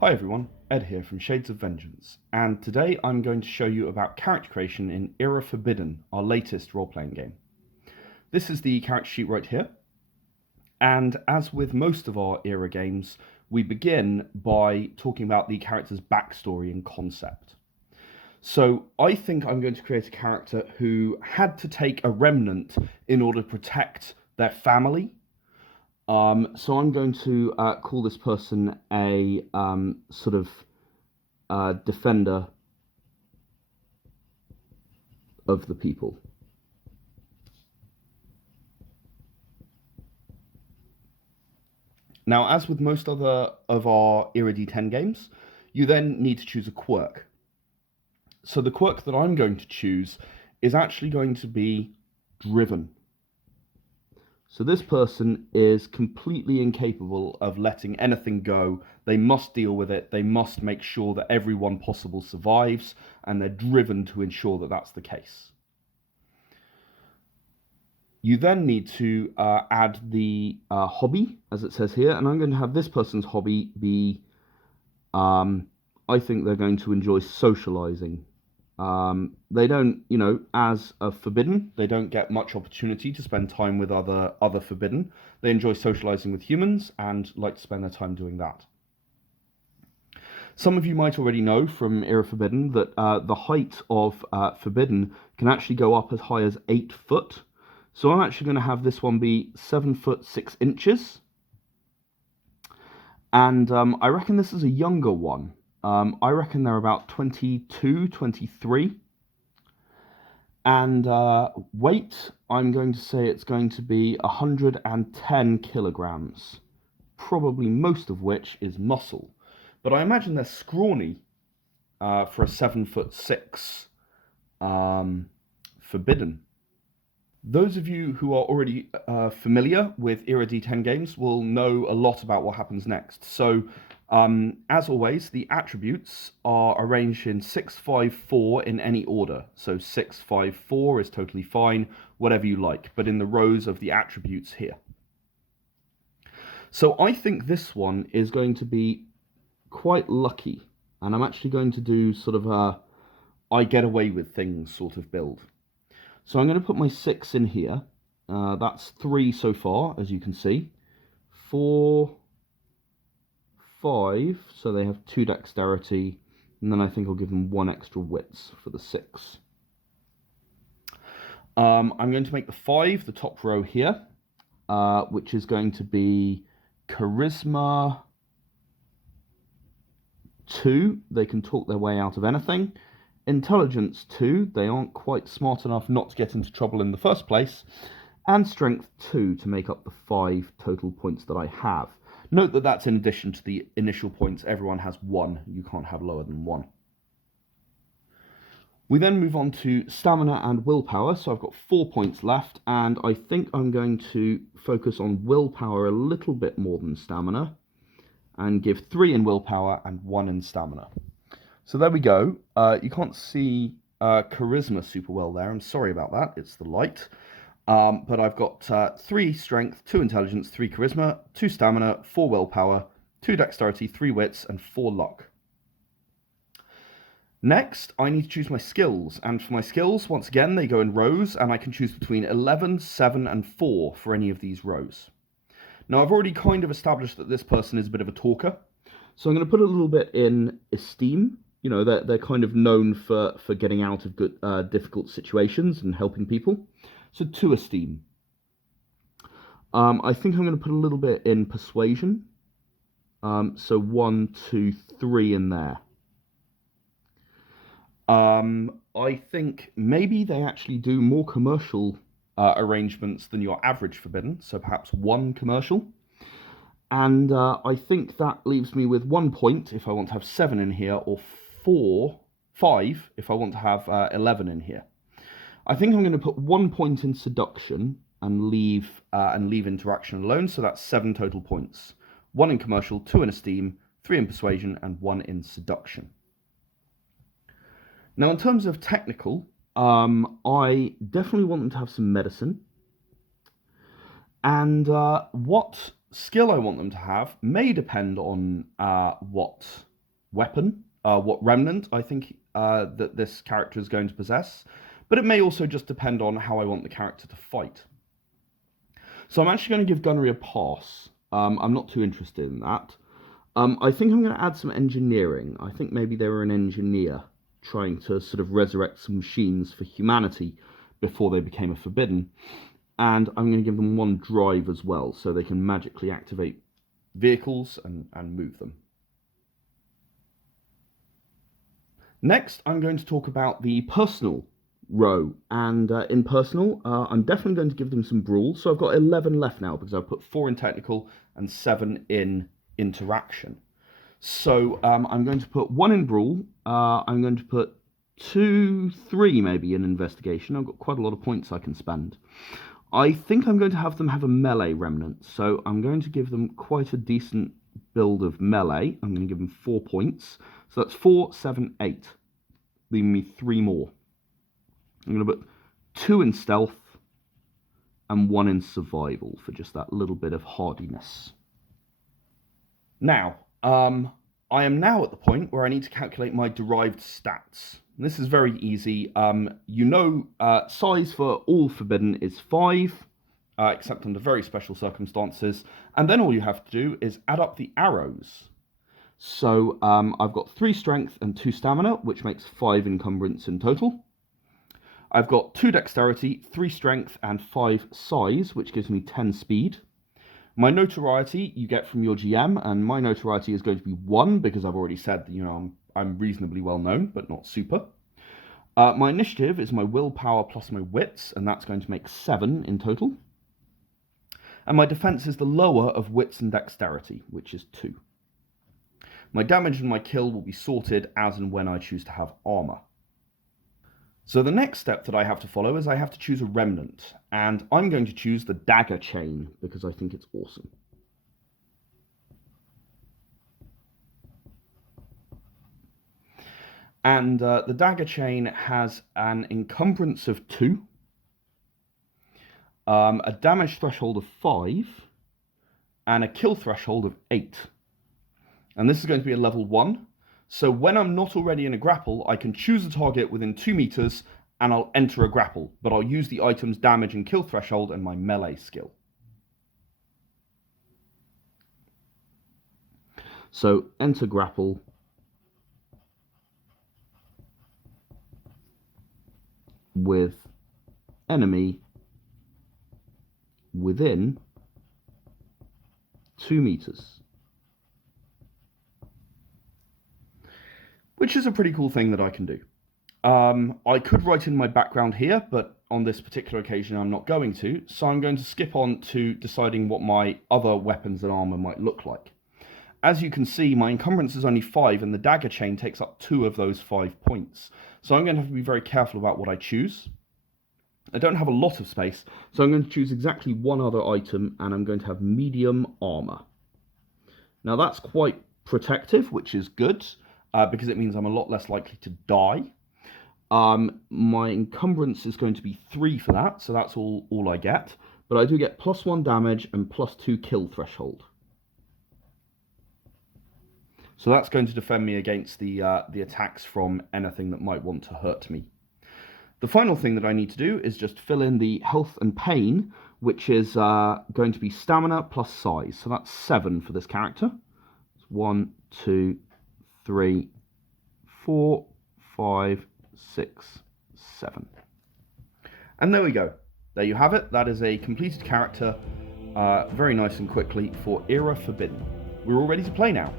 Hi everyone, Ed here from Shades of Vengeance, and today I'm going to show you about character creation in Era Forbidden, our latest role-playing game. This is the character sheet right here, and as with most of our Era games, we begin by talking about the character's backstory and concept. So I think I'm going to create a character who had to take a remnant in order to protect their family. So I'm going to call this person a sort of defender of the people. Now, as with most other of our Era D10 games, you then need to choose a quirk. So the quirk that I'm going to choose is actually going to be driven. So this person is completely incapable of letting anything go. They must deal with it. They must make sure that everyone possible survives, and they're driven to ensure that that's the case. You then need to add the hobby, as it says here, and I'm going to have this person's hobby be, I think they're going to enjoy socializing. They don't, as a Forbidden, they don't get much opportunity to spend time with other Forbidden. They enjoy socializing with humans and like to spend their time doing that. Some of you might already know from Era Forbidden that the height of Forbidden can actually go up as high as 8 foot. So I'm actually going to have this one be 7 foot 6 inches. And I reckon this is a younger one. I reckon they're about 22, 23. And weight, I'm going to say it's going to be 110 kilograms. Probably most of which is muscle. But I imagine they're scrawny for a 7 foot 6 Forbidden. Those of you who are already familiar with Era D10 games will know a lot about what happens next. So, as always, the attributes are arranged in 6, 5, 4 in any order. So 6, 5, 4 is totally fine, whatever you like, but in the rows of the attributes here. So I think this one is going to be quite lucky, and I'm actually going to do sort of a I get away with things sort of build. So I'm going to put my 6 in here. That's 3 so far, as you can see. 4, 5, so they have 2 dexterity, and then I think I'll give them 1 extra wits for the 6. I'm going to make the 5 the top row here, which is going to be Charisma 2. They can talk their way out of anything. Intelligence 2, they aren't quite smart enough not to get into trouble in the first place, and Strength 2 to make up the 5 total points that I have. Note that that's in addition to the initial points. Everyone has 1. You can't have lower than 1. We then move on to Stamina and Willpower, so I've got 4 points left, and I think I'm going to focus on Willpower a little bit more than Stamina, and give 3 in Willpower and 1 in Stamina. So there we go. You can't see Charisma super well there. I'm sorry about that. It's the light. But I've got 3 Strength, 2 Intelligence, 3 Charisma, 2 Stamina, 4 Willpower, 2 Dexterity, 3 Wits, and 4 Luck. Next, I need to choose my skills. And for my skills, once again, they go in rows, and I can choose between 11, 7, and 4 for any of these rows. Now, I've already kind of established that this person is a bit of a talker. So I'm going to put a little bit in Esteem. They're kind of known for getting out of good, difficult situations and helping people. So 2 Esteem. I think I'm going to put a little bit in Persuasion. So 1, 2, 3 in there. I think maybe they actually do more commercial arrangements than your average Forbidden. So perhaps 1 commercial. And I think that leaves me with 1 point if I want to have 7 in here, or 5 if I want to have 11 in here. I think I'm going to put 1 point in Seduction and leave Interaction alone, so that's 7 total points. 1 in Commercial, 2 in Esteem, 3 in Persuasion, and 1 in Seduction. Now, in terms of technical, I definitely want them to have some medicine. And what skill I want them to have may depend on what weapon, what remnant I think that this character is going to possess, but it may also just depend on how I want the character to fight. So I'm actually going to give gunnery a pass. I'm not too interested in that. I think I'm going to add some engineering. I think maybe they were an engineer trying to sort of resurrect some machines for humanity before they became a forbidden. And I'm going to give them one drive as well, so they can magically activate vehicles and move them. Next, I'm going to talk about the personal row, and in personal, I'm definitely going to give them some brawl. So I've got 11 left now because I've put 4 in technical and 7 in interaction. So I'm going to put 1 in brawl. I'm going to put 2, 3 maybe in investigation. I've got quite a lot of points I can spend. I think I'm going to have them have a melee remnant, so I'm going to give them quite a decent build of melee. I'm going to give them 4 points. So that's 4, 7, 8, leaving me 3 more. I'm going to put 2 in stealth and 1 in survival for just that little bit of hardiness. Now, I am now at the point where I need to calculate my derived stats. And this is very easy. Size for all forbidden is 5, except under very special circumstances. And then all you have to do is add up the arrows. So I've got 3 strength and 2 stamina, which makes 5 encumbrance in total. I've got 2 dexterity, 3 strength, and 5 size, which gives me 10 speed. My notoriety you get from your GM, and my notoriety is going to be 1 because I've already said that, I'm reasonably well known, but not super. My initiative is my willpower plus my wits, and that's going to make 7 in total. And my defense is the lower of wits and dexterity, which is 2. My damage and my kill will be sorted as and when I choose to have armor. So the next step that I have to follow is I have to choose a remnant, and I'm going to choose the dagger chain because I think it's awesome. And the dagger chain has an encumbrance of 2, a damage threshold of 5, and a kill threshold of 8. And this is going to be a level 1. So when I'm not already in a grapple, I can choose a target within 2 meters and I'll enter a grapple, but I'll use the item's damage and kill threshold and my melee skill. So enter grapple. With enemy within 2 meters. Which is a pretty cool thing that I can do. I could write in my background here, but on this particular occasion I'm not going to, so I'm going to skip on to deciding what my other weapons and armor might look like. As you can see, my encumbrance is only 5, and the dagger chain takes up 2 of those 5 points. So I'm going to have to be very careful about what I choose. I don't have a lot of space, so I'm going to choose exactly 1 other item, and I'm going to have medium armor. Now that's quite protective, which is good, because it means I'm a lot less likely to die. My encumbrance is going to be 3 for that, so that's all I get. But I do get +1 damage and +2 kill threshold. So that's going to defend me against the attacks from anything that might want to hurt me. The final thing that I need to do is just fill in the health and pain, which is going to be stamina plus size. So that's 7 for this character. It's 1, 2, 3, 4, 5, 6, 7. And there we go. There you have it. That is a completed character, very nice and quickly, for Era Forbidden. We're all ready to play now.